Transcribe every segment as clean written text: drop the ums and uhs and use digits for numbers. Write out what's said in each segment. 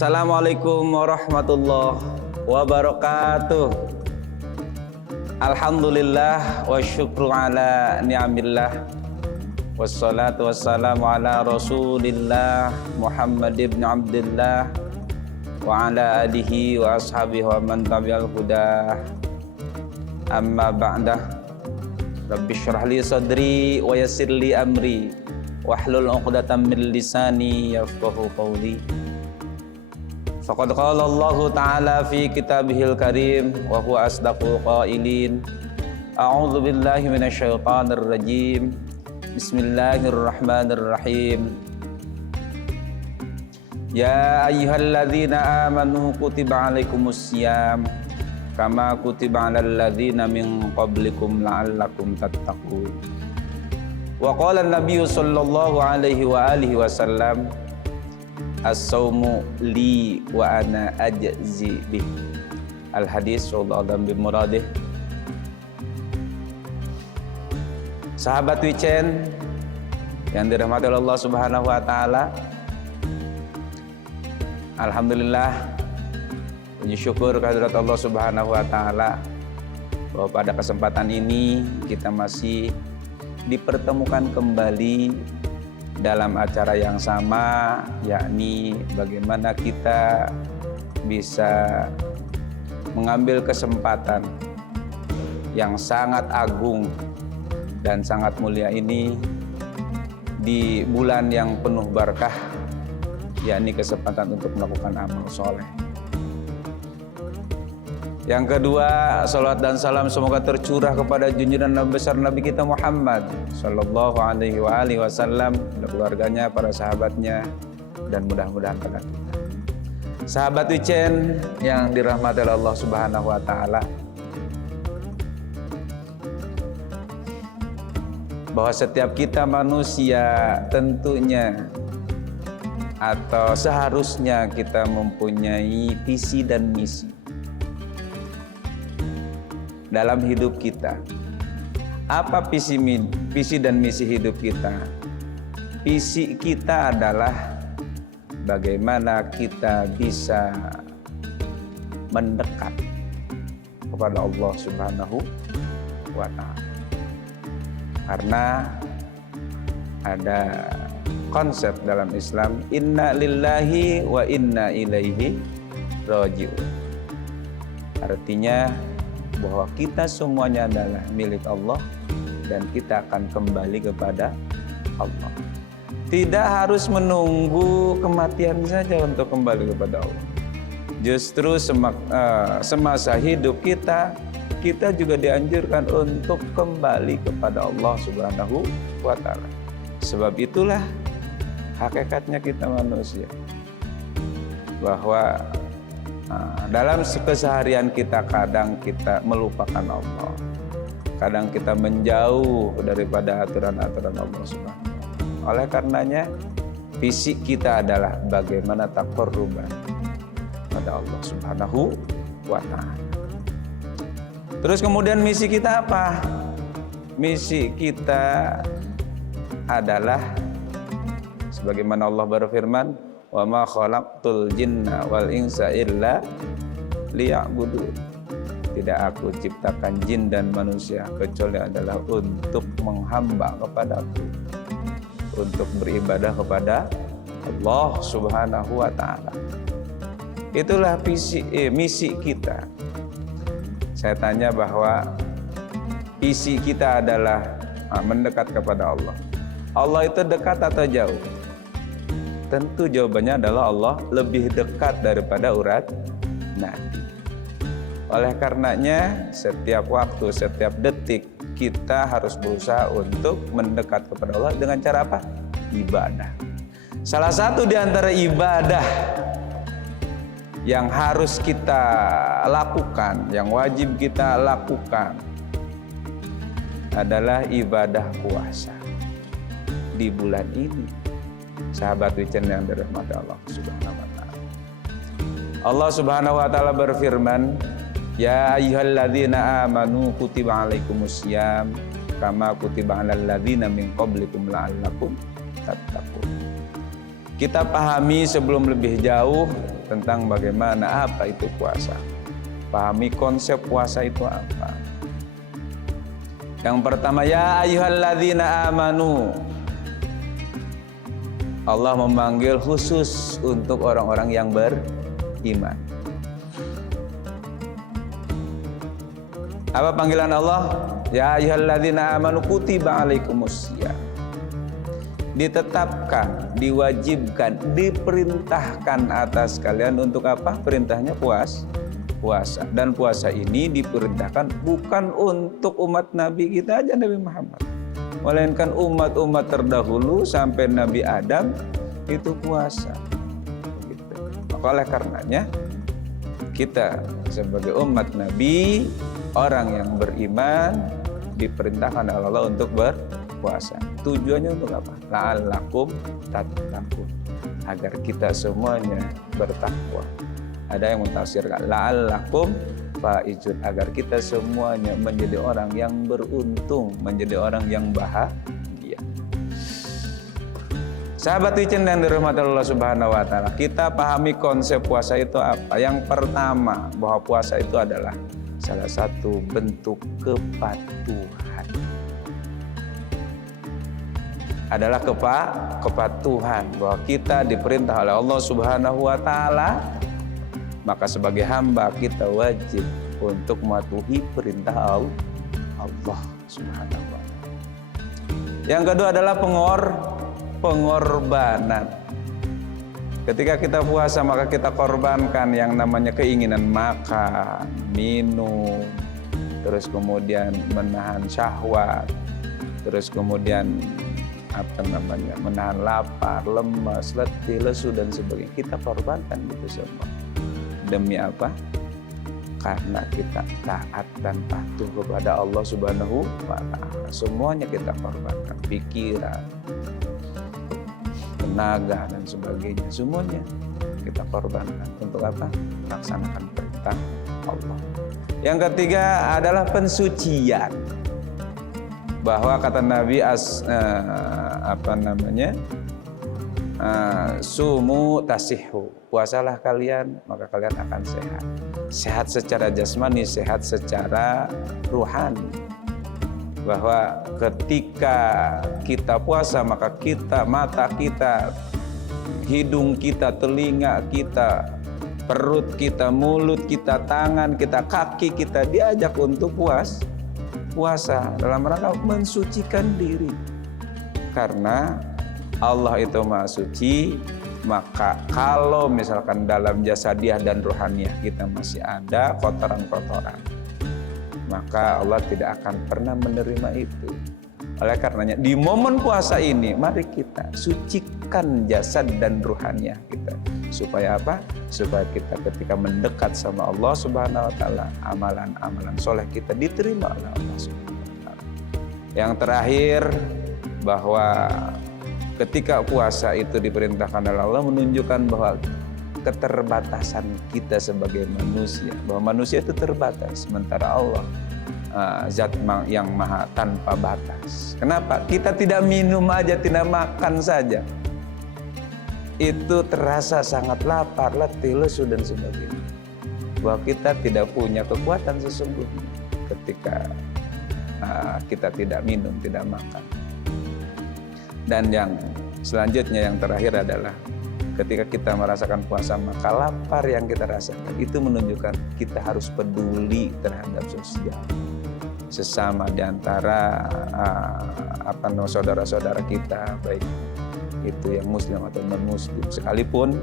Assalamualaikum warahmatullahi wabarakatuh. Alhamdulillah wa syukru ala ni'amillah. Wassalatu wassalamu ala rasulillah Muhammad ibn Abdullah wa ala alihi wa ashabihi wa man tabi'al huda. Amma ba'dah. Rabbi syrah li sadri wa yassir li amri wahlul 'uqdatam min lisani yafqahu qawli. Faqad qala Allah Ta'ala fi kitabihil karim wa huwa asdaqul qailin. A'udzu billahi minasyaitonir rajim. Bismillahirrahmanirrahim. Ya ayyuhalladzina amanu kutiba 'alaikumussyam kama kutiba 'alal ladzina min qablikum la'allakum tattaqun. Wa qala an-nabiyyu sallallahu alaihi wa alihi wasallam as-saumu li wa ana ajzi bih. Al-hadis sallallahu alaihi bimuradih. Sahabat Wicen yang dirahmati Allah Subhanahu wa taala, alhamdulillah puji syukur kehadirat Allah Subhanahu wa taala bahwa pada kesempatan ini kita masih dipertemukan kembali dalam acara yang sama, yakni bagaimana kita bisa mengambil kesempatan yang sangat agung dan sangat mulia ini di bulan yang penuh berkah, yakni kesempatan untuk melakukan amal soleh. Yang kedua, salawat dan salam semoga tercurah kepada junjungan Nabi besar Nabi kita Muhammad sallallahu alaihi wasallam, keluarganya, para sahabatnya, dan mudah-mudahan pada kita. Sahabat Wicen yang dirahmati Allah Subhanahu wa taala, bahwa setiap kita manusia tentunya atau seharusnya kita mempunyai visi dan misi dalam hidup kita. Apa visi dan misi hidup kita? Visi kita adalah bagaimana kita bisa mendekat kepada Allah Subhanahu wa ta'ala. Karena ada konsep dalam Islam, inna lillahi wa inna ilaihi raji'un. Artinya bahwa kita semuanya adalah milik Allah dan kita akan kembali kepada Allah. Tidak harus menunggu kematian saja untuk kembali kepada Allah. Justru semasa hidup kita juga dianjurkan untuk kembali kepada Allah Subhanahu wa ta'ala. Sebab itulah hakikatnya kita manusia, bahwa dalam keseharian kita kadang kita melupakan Allah, kadang kita menjauh daripada aturan-aturan Allah Subhanahu wa ta'ala. Oleh karenanya visi kita adalah bagaimana taqarruban pada Allah Subhanahu wa ta'ala. Terus kemudian misi kita apa? Misi kita adalah sebagaimana Allah berfirman, wa ma khalaqtul jinna wal insa illa liya'budun. Tidak aku ciptakan jin dan manusia kecuali adalah untuk menghamba kepadaku, untuk beribadah kepada Allah Subhanahu wa ta'ala. Itulah misi kita. Saya tanya bahwa visi kita adalah mendekat kepada Allah. Allah itu dekat atau jauh? Tentu jawabannya adalah Allah lebih dekat daripada urat nadi. Oleh karenanya setiap waktu, setiap detik kita harus berusaha untuk mendekat kepada Allah dengan cara apa? Ibadah. Salah satu di antara ibadah yang harus kita lakukan, yang wajib kita lakukan adalah ibadah puasa di bulan ini. Sahabat Wicen yang dirahmati Allah Subhanahu wa ta'ala, Allah Subhanahu wa ta'ala berfirman, ya ayyuhalladzina amanu kutiba 'alaikumussyam kama kutiba 'alal ladzina min qablikum la'allakum tattaqun. Kita pahami sebelum lebih jauh tentang bagaimana apa itu puasa. Pahami konsep puasa itu apa. Yang pertama, ya ayyuhalladzina amanu. Allah memanggil khusus untuk orang-orang yang beriman. Apa panggilan Allah? Ya ayyuhalladzina amanu kutiba alaikumusiyam. Ditetapkan, diwajibkan, diperintahkan atas kalian untuk apa? Perintahnya puasa. Dan puasa ini diperintahkan bukan untuk umat Nabi kita aja, Nabi Muhammad, melainkan umat-umat terdahulu sampai Nabi Adam itu puasa. Begitu. Oleh karenanya kita sebagai umat Nabi, orang yang beriman, diperintahkan oleh Allah untuk berpuasa. Tujuannya untuk apa? La'allakum tattaqun, agar kita semuanya bertakwa. Ada yang mentafsirkan la'allakum faizun, agar kita semuanya menjadi orang yang beruntung, menjadi orang yang bahagia. Sahabat Wicin yang dirahmati Allah Subhanahu wa taala, kita pahami konsep puasa itu apa? Yang pertama, bahwa puasa itu adalah salah satu bentuk kepatuhan. Adalah kepatuhan, bahwa kita diperintah oleh Allah Subhanahu wa taala, maka sebagai hamba kita wajib untuk mematuhi perintah Allah Subhanahu wa taala. Yang kedua adalah pengorbanan. Ketika kita puasa, maka kita korbankan yang namanya keinginan makan, minum, terus kemudian menahan syahwat, terus kemudian menahan lapar, lemas, letih, lesu dan sebagainya. Kita korbankan itu semua. Demi apa? Karena kita taat dan patuh kepada Allah Subhanahu wa taala. Semuanya kita korbankan, pikiran, tenaga dan sebagainya, semuanya kita korbankan untuk apa? Melaksanakan perintah Allah. Yang ketiga adalah pensucian. Bahwa kata Nabi sumu tasihhu, puasalah kalian maka kalian akan sehat. Sehat secara jasmani, sehat secara ruhani. Bahwa ketika kita puasa, maka kita, mata kita, hidung kita, telinga kita, perut kita, mulut kita, tangan kita, kaki kita diajak untuk puasa dalam rangka mensucikan diri. Karena Allah itu Maha Suci, maka kalau misalkan dalam jasadiah dan rohaniah kita masih ada kotoran-kotoran, maka Allah tidak akan pernah menerima itu. Oleh karenanya di momen puasa ini, mari kita sucikan jasad dan rohaniah kita. Supaya apa? Supaya kita ketika mendekat sama Allah Subhanahu wa taala, amalan-amalan soleh kita diterima oleh Allah Subhanahu wa taala. Yang terakhir, bahwa ketika puasa itu diperintahkan oleh Allah, menunjukkan bahwa keterbatasan kita sebagai manusia, bahwa manusia itu terbatas, sementara Allah zat yang maha tanpa batas. Kenapa? Kita tidak minum aja, tidak makan saja, itu terasa sangat lapar, letih, lesu dan sebagainya. Bahwa kita tidak punya kekuatan sesungguhnya ketika kita tidak minum, tidak makan. Dan yang selanjutnya, yang terakhir adalah ketika kita merasakan puasa, maka lapar yang kita rasakan itu menunjukkan kita harus peduli terhadap sosial sesama di antara saudara-saudara kita, baik itu yang muslim atau non muslim sekalipun,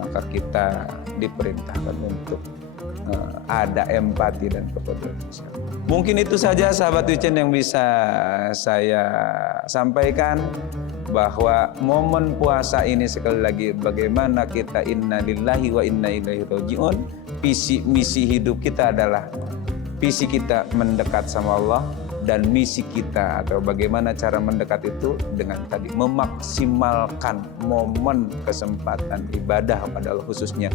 maka kita diperintahkan untuk ada empati dan kepedulian sosial. Mungkin itu saja sahabat Wicen yang bisa saya sampaikan, bahwa momen puasa ini sekali lagi bagaimana kita inna lillahi wa inna ilaihi rajiun. Misi hidup kita adalah visi kita mendekat sama Allah, dan misi kita atau bagaimana cara mendekat itu dengan tadi memaksimalkan momen kesempatan ibadah pada Allah, khususnya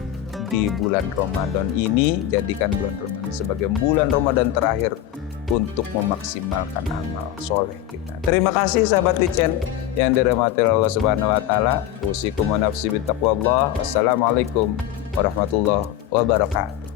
di bulan Ramadan ini. Jadikan bulan Ramadan sebagai bulan Ramadan terakhir untuk memaksimalkan amal soleh kita. Terima kasih sahabat Wicen yang dirahmati Allah Subhanahu wa taala. Usikum wa nafsi bittaqwallah. Wassalamualaikum warahmatullahi wabarakatuh.